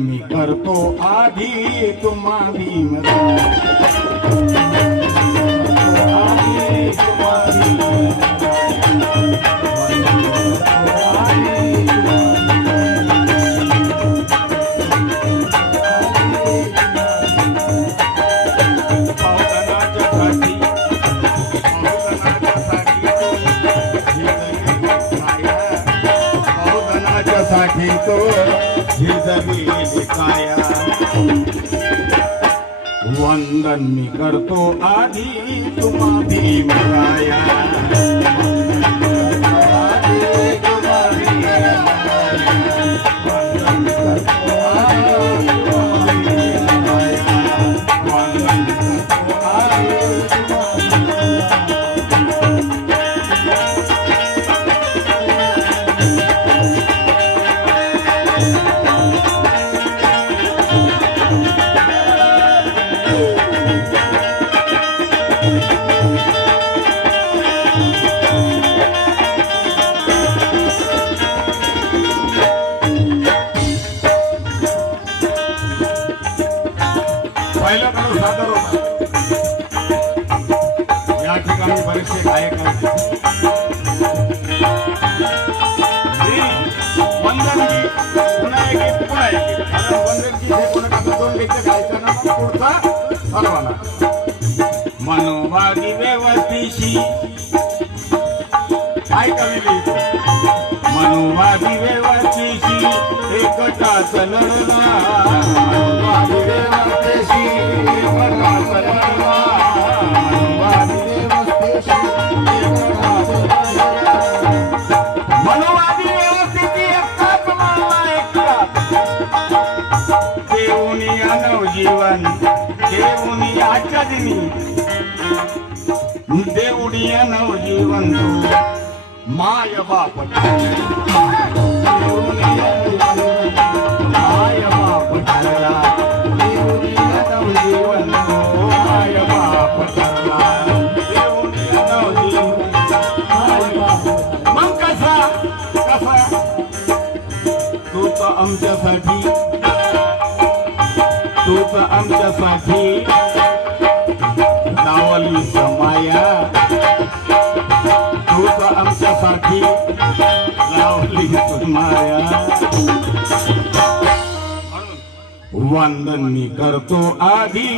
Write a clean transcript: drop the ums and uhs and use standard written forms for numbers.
मी करतो आधी तुम्हा भीम साठी तो झिजविली काया वंदन मी करतो आधी तुम्हा भीमराया पहिला कडू सादर होता या ठिकाणी बरेचसे गायक आहेत वंदनजी पुन्हा एक वंदनजी हे पुन्हा दोन लेक्चर गायचं ना मग पुढचा सर्वांना मनोभागी व्यवस्थिशी काय कवी लिहितो मनोभागी व्यवस्थिशी एकटाच लढला मनोभागी व्यवस्थिशी एकटाच लढला मनोभागी व्यवस्थिशी एकटाच लढला मनोभागी व्यवस्थिशी एकटाच लढला एकटाच देऊनिया नवजीवन देऊनिया आजच्या दिनी देऊनिया नवजीवन माय बाप माय बाप ठरला देऊनिया नवजीवन माय बाप ठरला देऊनिया नवजीवन माय बाप मग कसा कसा तू तर आमच्यासाठी लावली समाया तू तर आमच्यासाठी लावली माया वंदन मी करतो आधी